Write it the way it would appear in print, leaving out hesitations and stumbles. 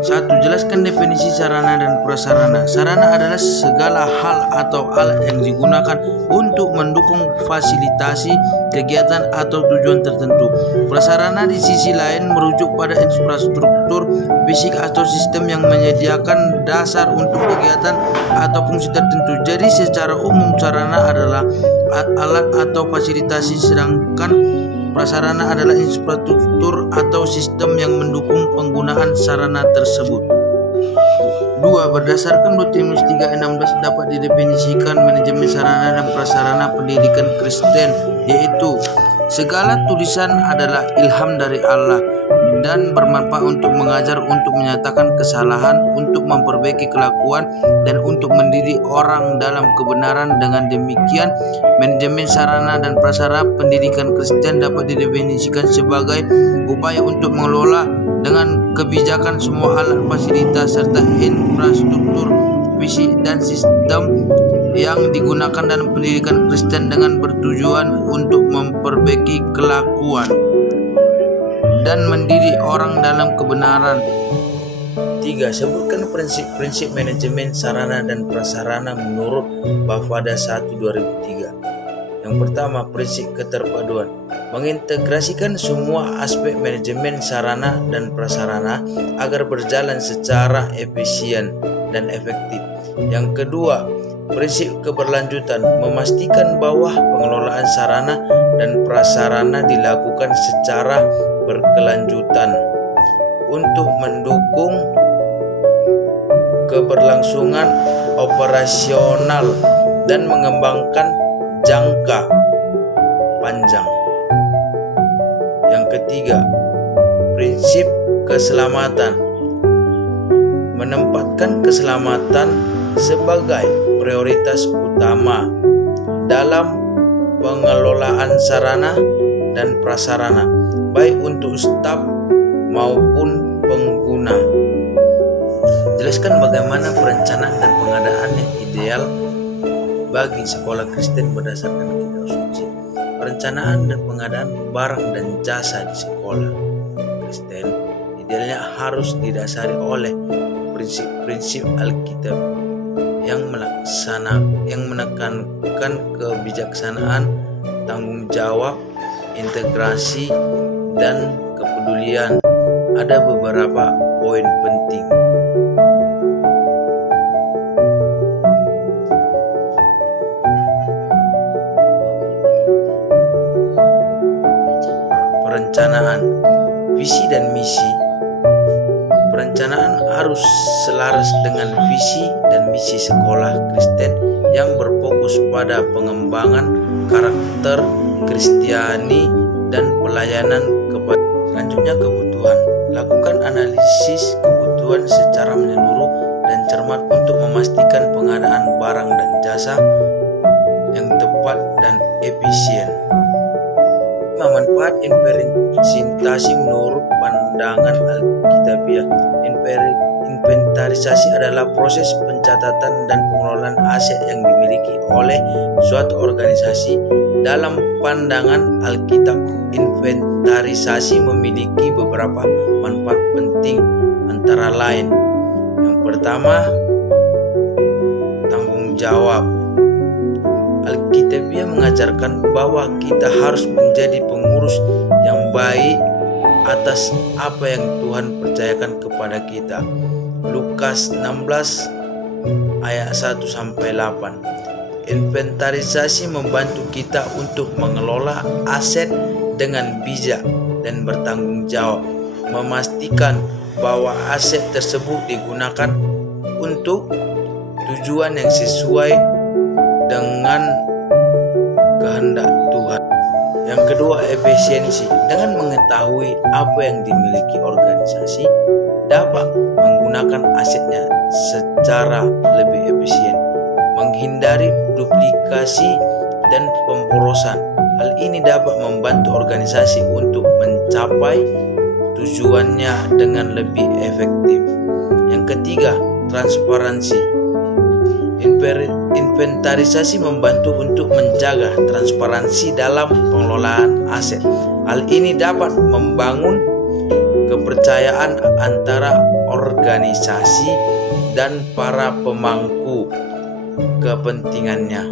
1. Jelaskan definisi sarana dan prasarana. Sarana adalah segala hal atau alat yang digunakan untuk mendukung fasilitasi kegiatan atau tujuan tertentu. Prasarana di sisi lain merujuk pada infrastruktur fisik atau sistem yang menyediakan dasar untuk kegiatan atau fungsi tertentu. Jadi secara umum sarana adalah alat atau fasilitasi, sedangkan prasarana adalah infrastruktur atau sistem yang mendukung penggunaan sarana tersebut. 2. Berdasarkan Rutimus 3:16 dapat didefinisikan manajemen sarana dan prasarana pendidikan Kristen, yaitu segala tulisan adalah ilham dari Allah dan bermanfaat untuk mengajar, untuk menyatakan kesalahan, untuk memperbaiki kelakuan, dan untuk mendidik orang dalam kebenaran. Dengan demikian, manajemen sarana dan prasarana pendidikan Kristen dapat didefinisikan sebagai upaya untuk mengelola dengan kebijakan semua alat, fasilitas, serta infrastruktur fisik dan sistem yang digunakan dalam pendidikan Kristen dengan bertujuan untuk memperbaiki kelakuan dan mendidik orang dalam kebenaran. 3. Sebutkan prinsip-prinsip manajemen sarana dan prasarana menurut Bavada 1/2003. Yang pertama, prinsip keterpaduan. Mengintegrasikan semua aspek manajemen sarana dan prasarana agar berjalan secara efisien dan efektif. Yang kedua, prinsip keberlanjutan. Memastikan bahwa pengelolaan sarana dan prasarana dilakukan secara berkelanjutan untuk mendukung keberlangsungan operasional dan mengembangkan jangka panjang. Yang ketiga, prinsip keselamatan. Menempatkan keselamatan sebagai prioritas utama dalam pengelolaan sarana dan prasarana, baik untuk staf maupun pengguna. Jelaskan bagaimana perencanaan dan pengadaan yang ideal bagi sekolah Kristen berdasarkan kitab suci. Perencanaan dan pengadaan barang dan jasa di sekolah Kristen idealnya harus didasari oleh prinsip-prinsip Alkitab yang menekankan kebijaksanaan, tanggung jawab, integrasi, dan kepedulian. Ada beberapa poin penting. Perencanaan, visi dan misi. Perencanaan harus selaras dengan visi dan misi sekolah Kristen yang berfokus pada pengembangan karakter Kristiani dan pelayanan kepada. Selanjutnya, kebutuhan. Lakukan analisis kebutuhan secara menyeluruh dan cermat untuk memastikan pengadaan barang dan jasa yang tepat dan efisien. Manfaat inventarisasi menurut pandangan Alkitabiah. Inventarisasi adalah proses pencatatan dan pengelolaan aset yang dimiliki oleh suatu organisasi. Dalam pandangan Alkitab, inventarisasi memiliki beberapa manfaat penting, antara lain: yang pertama, tanggung jawab. Alkitabiah mengajarkan bahwa kita harus menjadi pengurus yang baik atas apa yang Tuhan percayakan kepada kita. Lukas 16 ayat 1-8. Inventarisasi membantu kita untuk mengelola aset dengan bijak dan bertanggung jawab, memastikan bahwa aset tersebut digunakan untuk tujuan yang sesuai dengan kehendak Tuhan. Yang kedua, efisiensi. Dengan mengetahui apa yang dimiliki organisasi, dapat menggunakan asetnya secara lebih efisien, menghindari duplikasi dan pemborosan. Hal ini dapat membantu organisasi untuk mencapai tujuannya dengan lebih efektif. Yang ketiga, transparansi. Inventarisasi membantu untuk menjaga transparansi dalam pengelolaan aset. Hal ini dapat membangun kepercayaan antara organisasi dan para pemangku kepentingannya.